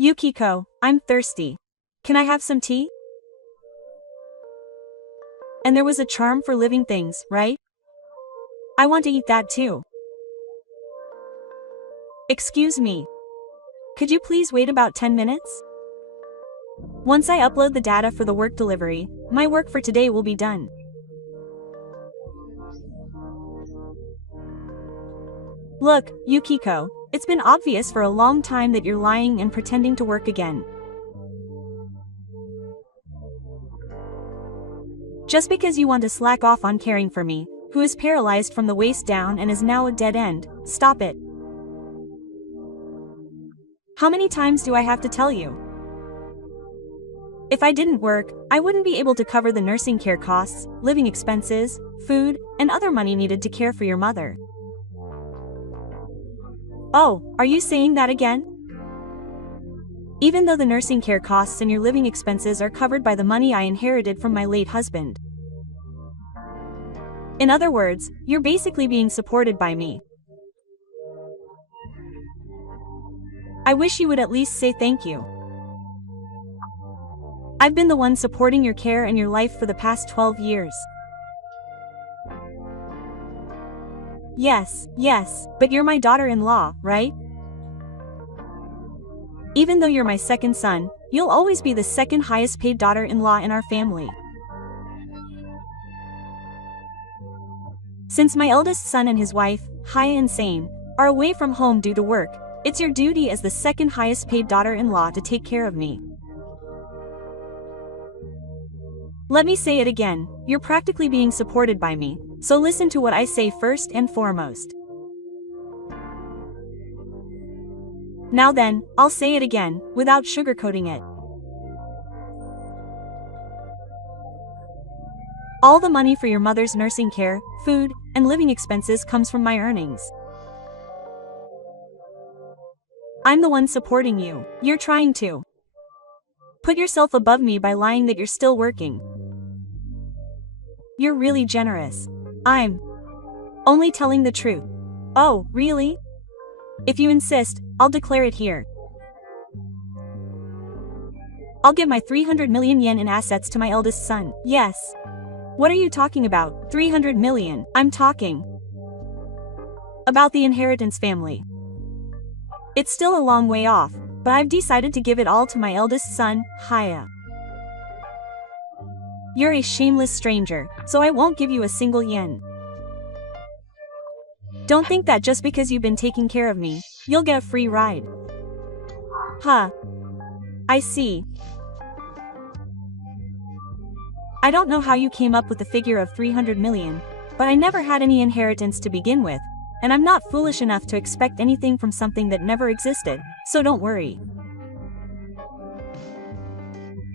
Yukiko, I'm thirsty. Can I have some tea? And there was a charm for living things, right? I want to eat that too. Excuse me. Could you please wait about 10 minutes? Once I upload the data for the work delivery, my work for today will be done. Look, Yukiko, it's been obvious for a long time that you're lying and pretending to work again. Just because you want to slack off on caring for me, who is paralyzed from the waist down and is now a dead end, stop it. How many times do I have to tell you? If I didn't work, I wouldn't be able to cover the nursing care costs, living expenses, food, and other money needed to care for your mother. Oh, are you saying that again? Even though the nursing care costs and your living expenses are covered by the money I inherited from my late husband. In other words, you're basically being supported by me. I wish you would at least say thank you. I've been the one supporting your care and your life for the past 12 years. Yes, but you're my daughter-in-law, right? Even though you're my second son, you'll always be the second highest paid daughter-in-law in our family. Since my eldest son and his wife, Haya and Sane, are away from home due to work, it's your duty as the second highest paid daughter-in-law to take care of me. Let me say it again, you're practically being supported by me, so listen to what I say first and foremost. Now then, I'll say it again, without sugarcoating it. All the money for your mother's nursing care, food, and living expenses comes from my earnings. I'm the one supporting you. You're trying to put yourself above me by lying that you're still working. You're really generous. I'm only telling the truth. Oh, really? If you insist, I'll declare it here. I'll give my 300 million yen in assets to my eldest son. Yes. What are you talking about? 300 million. I'm talking about the inheritance family. It's still a long way off, but I've decided to give it all to my eldest son, Haya. You're a shameless stranger, so I won't give you a single yen. Don't think that just because you've been taking care of me, you'll get a free ride. Huh. I see. I don't know how you came up with the figure of 300 million, but I never had any inheritance to begin with, and I'm not foolish enough to expect anything from something that never existed, so don't worry.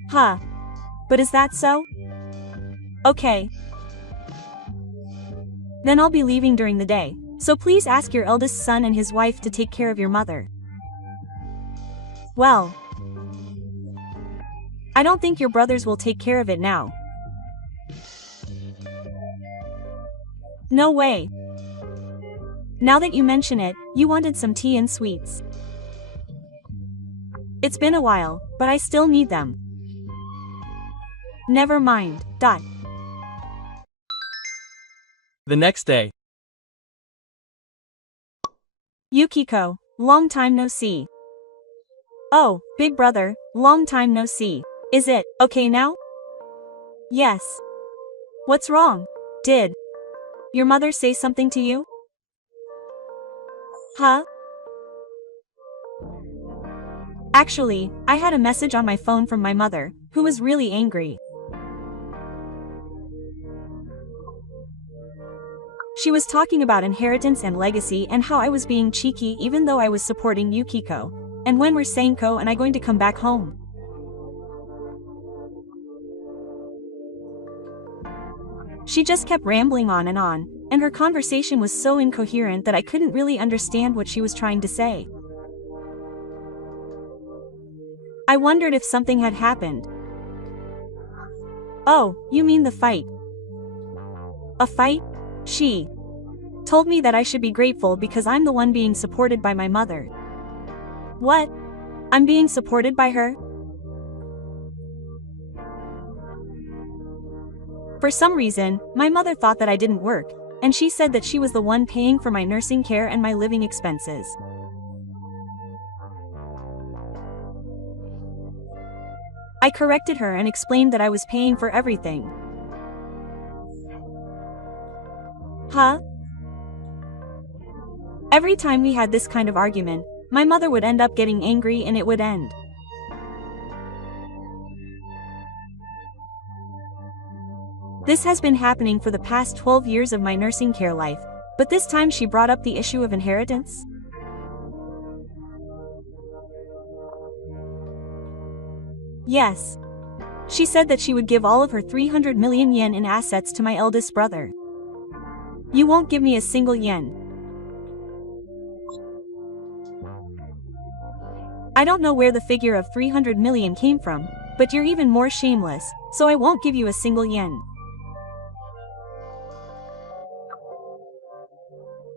Huh. But is that so? Okay. Then I'll be leaving during the day, so please ask your eldest son and his wife to take care of your mother. Well, I don't think your brothers will take care of it now. No way. Now that you mention it, you wanted some tea and sweets. It's been a while, but I still need them. Never mind. The next day. Yukiko, long time no see. Oh, big brother, long time no see. Is it okay now? Yes. What's wrong? Did your mother say something to you? Huh? Actually, I had a message on my phone from my mother, who was really angry. She was talking about inheritance and legacy and how I was being cheeky even though I was supporting Yukiko, and when were Sanko and I going to come back home? She just kept rambling on, and her conversation was so incoherent that I couldn't really understand what she was trying to say. I wondered if something had happened. Oh, you mean the fight? A fight? She told me that I should be grateful because I'm the one being supported by my mother. What? I'm being supported by her? For some reason, my mother thought that I didn't work, and she said that she was the one paying for my nursing care and my living expenses. I corrected her and explained that I was paying for everything. Huh? Every time we had this kind of argument, my mother would end up getting angry and it would end. This has been happening for the past 12 years of my nursing care life, but this time she brought up the issue of inheritance. Yes. She said that she would give all of her 300 million yen in assets to my eldest brother. You won't give me a single yen. I don't know where the figure of 300 million came from, but you're even more shameless, so I won't give you a single yen.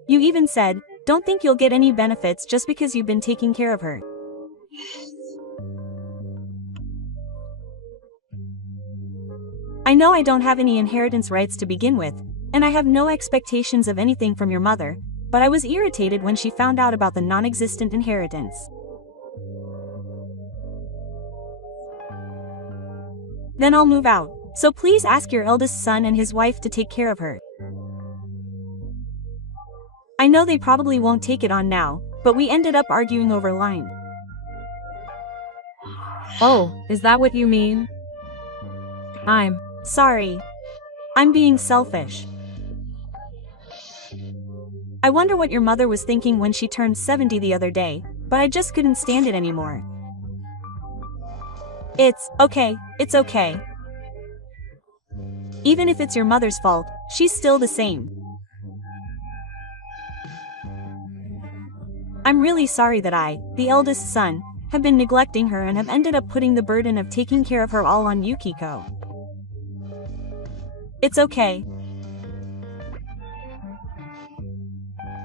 You even said, don't think you'll get any benefits just because you've been taking care of her. I know I don't have any inheritance rights to begin with, and I have no expectations of anything from your mother, but I was irritated when she found out about the non-existent inheritance. Then I'll move out, so please ask your eldest son and his wife to take care of her. I know they probably won't take it on now, but we ended up arguing over line. Oh, is that what you mean? I'm sorry. I'm being selfish. I wonder what your mother was thinking when she turned 70 the other day, but I just couldn't stand it anymore. It's okay. Even if it's your mother's fault, she's still the same. I'm really sorry that I, the eldest son, have been neglecting her and have ended up putting the burden of taking care of her all on Yukiko. It's okay.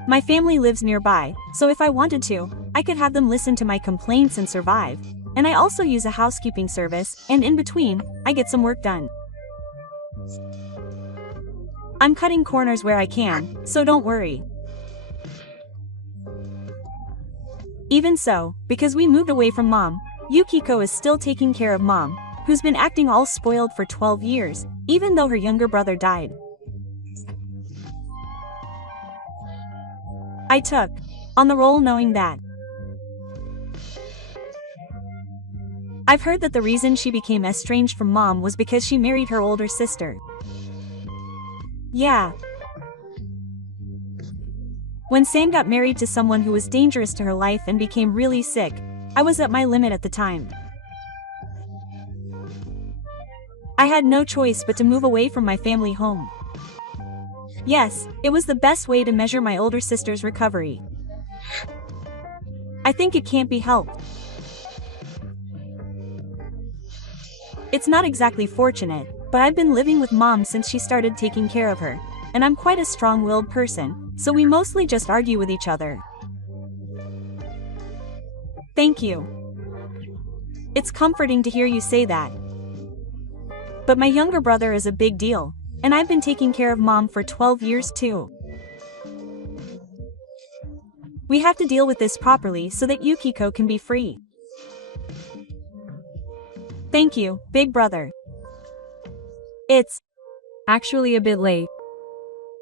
My family lives nearby, so if I wanted to, I could have them listen to my complaints and survive, and I also use a housekeeping service, and in between, I get some work done. I'm cutting corners where I can, so don't worry. Even so, because we moved away from mom, Yukiko is still taking care of mom, who's been acting all spoiled for 12 years, even though her younger brother died. I took on the role knowing that. I've heard that the reason she became estranged from mom was because she married her older sister. Yeah. When Sam got married to someone who was dangerous to her life and became really sick, I was at my limit at the time. I had no choice but to move away from my family home. Yes, it was the best way to measure my older sister's recovery. I think it can't be helped. It's not exactly fortunate, but I've been living with mom since she started taking care of her, and I'm quite a strong-willed person, so we mostly just argue with each other. Thank you. It's comforting to hear you say that. But my younger brother is a big deal, and I've been taking care of mom for 12 years too. We have to deal with this properly so that Yukiko can be free. Thank you, big brother. It's actually a bit late.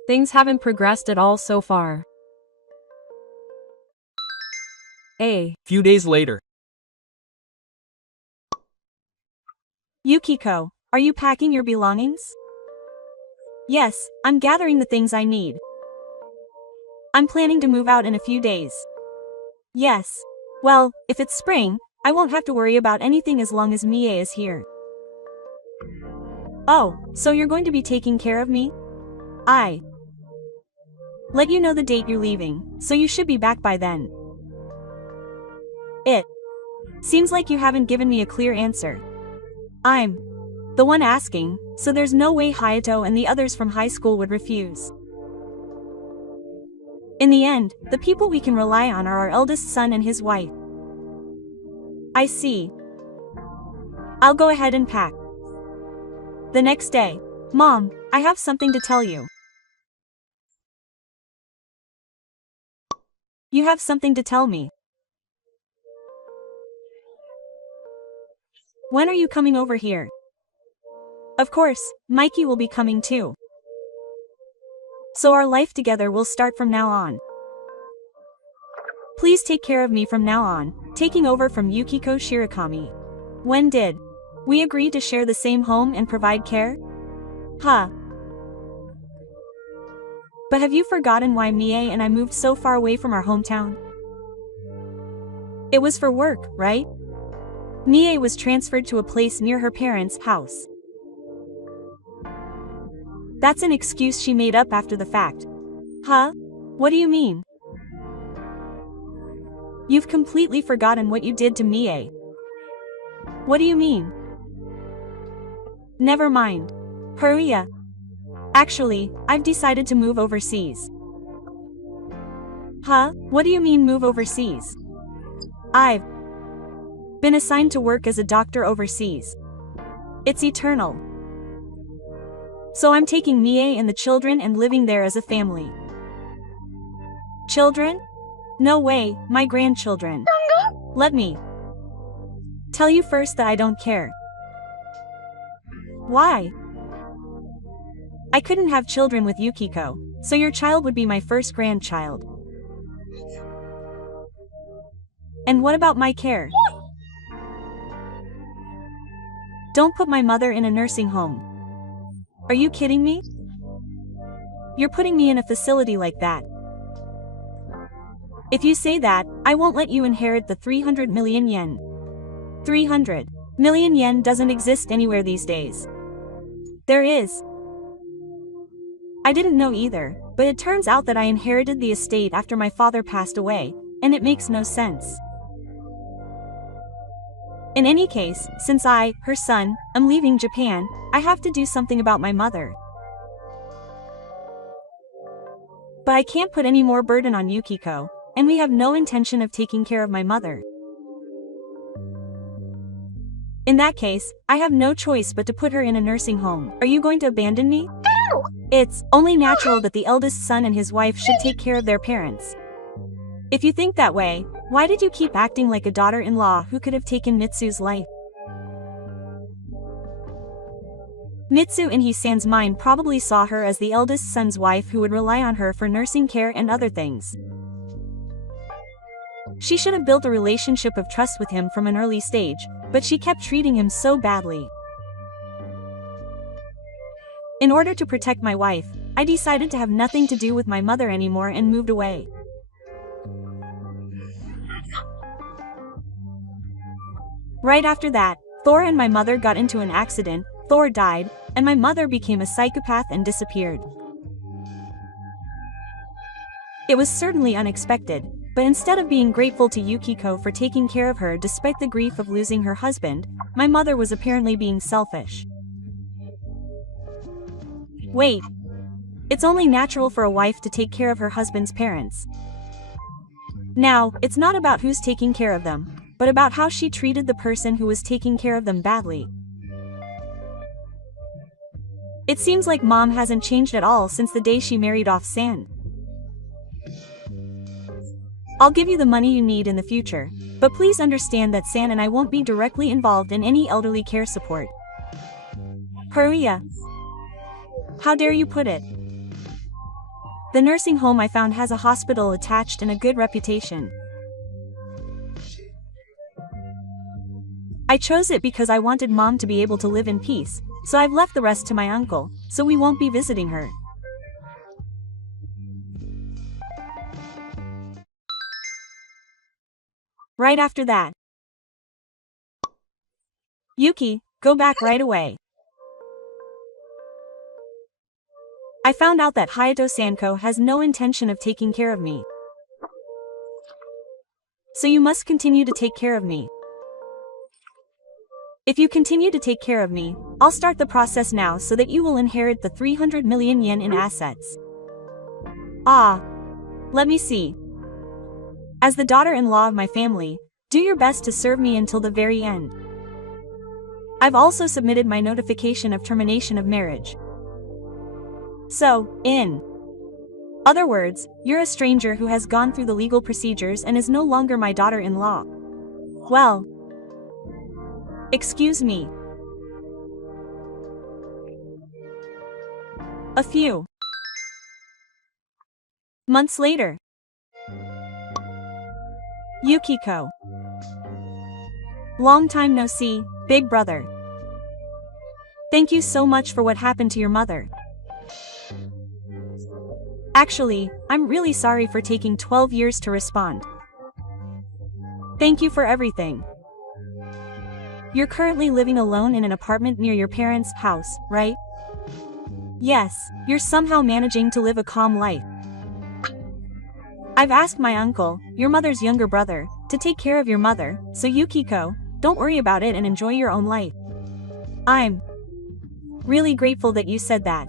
Things haven't progressed at all so far. A few days later. Yukiko, are you packing your belongings? Yes, I'm gathering the things I need. I'm planning to move out in a few days. Yes. Well, if it's spring, I won't have to worry about anything as long as Mie is here. Oh, so you're going to be taking care of me? I let you know the date you're leaving, so you should be back by then. It seems like you haven't given me a clear answer. I'm the one asking, so there's no way Hayato and the others from high school would refuse. In the end, the people we can rely on are our eldest son and his wife. I see. I'll go ahead and pack. The next day. Mom, I have something to tell you. You have something to tell me. When are you coming over here? Of course, Mikey will be coming too. So our life together will start from now on. Please take care of me from now on, taking over from Yukiko Shirakami. When did we agree to share the same home and provide care? Huh. But have you forgotten why Mie and I moved so far away from our hometown? It was for work, right? Mie was transferred to a place near her parents' house. That's an excuse she made up after the fact. Huh? What do you mean? You've completely forgotten what you did to Mie. What do you mean? Never mind. Hurry up. Actually, I've decided to move overseas. Huh? What do you mean move overseas? I've been assigned to work as a doctor overseas. It's eternal. So I'm taking Mie and the children and living there as a family. Children? No way, my grandchildren. Let me tell you first that I don't care. Why? I couldn't have children with Yukiko, so your child would be my first grandchild. And what about my care? Don't put my mother in a nursing home. Are you kidding me? You're putting me in a facility like that. If you say that, I won't let you inherit the 300 million yen. 300 million yen doesn't exist anywhere these days. There is. I didn't know either, but it turns out that I inherited the estate after my father passed away, and it makes no sense. In any case, since I, her son, am leaving Japan, I have to do something about my mother. But I can't put any more burden on Yukiko, and we have no intention of taking care of my mother. In that case, I have no choice but to put her in a nursing home. Are you going to abandon me? It's only natural that the eldest son and his wife should take care of their parents. If you think that way, why did you keep acting like a daughter-in-law who could have taken Mitsu's life? Mitsu in Hisan's mind probably saw her as the eldest son's wife who would rely on her for nursing care and other things. She should have built a relationship of trust with him from an early stage, but she kept treating him so badly. In order to protect my wife, I decided to have nothing to do with my mother anymore and moved away. Right after that, Thor and my mother got into an accident, Thor died, and my mother became a psychopath and disappeared. It was certainly unexpected, but instead of being grateful to Yukiko for taking care of her despite the grief of losing her husband, my mother was apparently being selfish. Wait. It's only natural for a wife to take care of her husband's parents. Now, it's not about who's taking care of them, but about how she treated the person who was taking care of them badly. It seems like Mom hasn't changed at all since the day she married off San. I'll give you the money you need in the future, but please understand that San and I won't be directly involved in any elderly care support. Hurry up. How dare you put it? The nursing home I found has a hospital attached and a good reputation. I chose it because I wanted Mom to be able to live in peace, so I've left the rest to my uncle, so we won't be visiting her. Right after that. Yuki, go back right away. I found out that Hayato Sanko has no intention of taking care of me. So you must continue to take care of me. If you continue to take care of me, I'll start the process now so that you will inherit the 300 million yen in assets. Ah. Let me see. As the daughter-in-law of my family, Do your best to serve me until the very end. I've also submitted my notification of termination of marriage. So, in other words, you're a stranger who has gone through the legal procedures and is no longer my daughter-in-law. Well, excuse me. A few months later. Yukiko. Long time no see, big brother. Thank you so much for what happened to your mother. Actually, I'm really sorry for taking 12 years to respond. Thank you for everything. You're currently living alone in an apartment near your parents' house, right? Yes, you're somehow managing to live a calm life. I've asked my uncle, your mother's younger brother, to take care of your mother, so Yukiko, don't worry about it and enjoy your own life. I'm really grateful that you said that.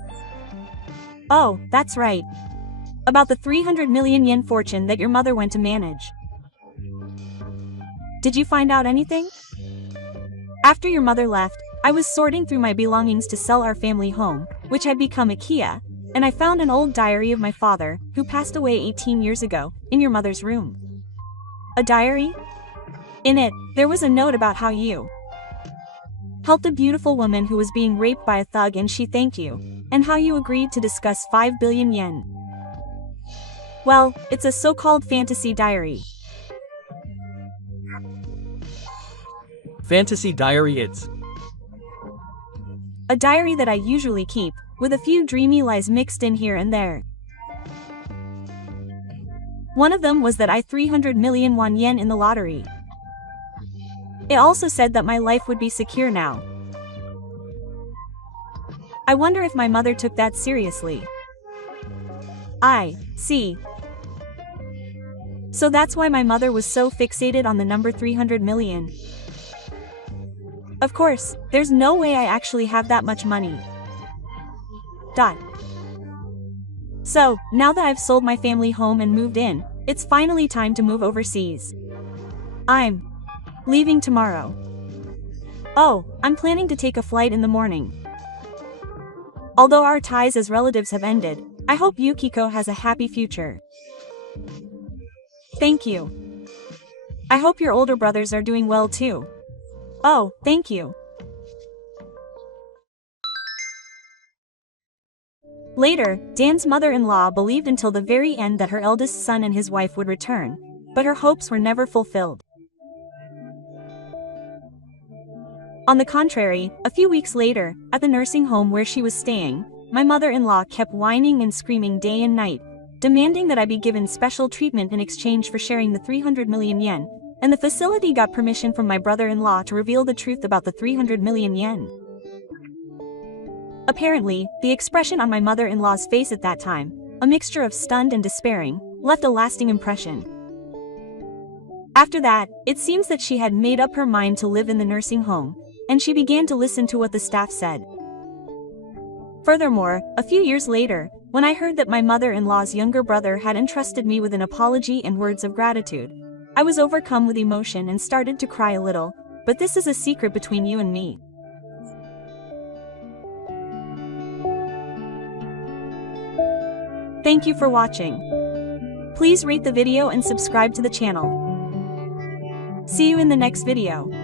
Oh, that's right. About the 300 million yen fortune that your mother went to manage. Did you find out anything? After your mother left, I was sorting through my belongings to sell our family home, which had become IKEA, and I found an old diary of my father, who passed away 18 years ago, in your mother's room. A diary? In it, there was a note about how you helped a beautiful woman who was being raped by a thug and she thanked you, and how you agreed to discuss 5 billion yen. Well, it's a so-called fantasy diary. Fantasy diary it's a diary that I usually keep, with a few dreamy lies mixed in here and there. One of them was that I 300 million yen in the lottery. It also said that my life would be secure now. I wonder if my mother took that seriously. I see. So that's why my mother was so fixated on the number 300 million. Of course, there's no way I actually have that much money. So, now that I've sold my family home and moved in, it's finally time to move overseas. I'm leaving tomorrow. Oh, I'm planning to take a flight in the morning. Although our ties as relatives have ended, I hope Yukiko has a happy future. Thank you. I hope your older brothers are doing well too. Oh, thank you. Later, Dan's mother-in-law believed until the very end that her eldest son and his wife would return, but her hopes were never fulfilled. On the contrary, a few weeks later, at the nursing home where she was staying, my mother-in-law kept whining and screaming day and night, demanding that I be given special treatment in exchange for sharing the 300 million yen, and the facility got permission from my brother-in-law to reveal the truth about the 300 million yen. Apparently, the expression on my mother-in-law's face at that time, a mixture of stunned and despairing, left a lasting impression. After that, it seems that she had made up her mind to live in the nursing home, and she began to listen to what the staff said. Furthermore, a few years later, when I heard that my mother-in-law's younger brother had entrusted me with an apology and words of gratitude, I was overcome with emotion and started to cry a little, but this is a secret between you and me. Thank you for watching. Please rate the video and subscribe to the channel. See you in the next video.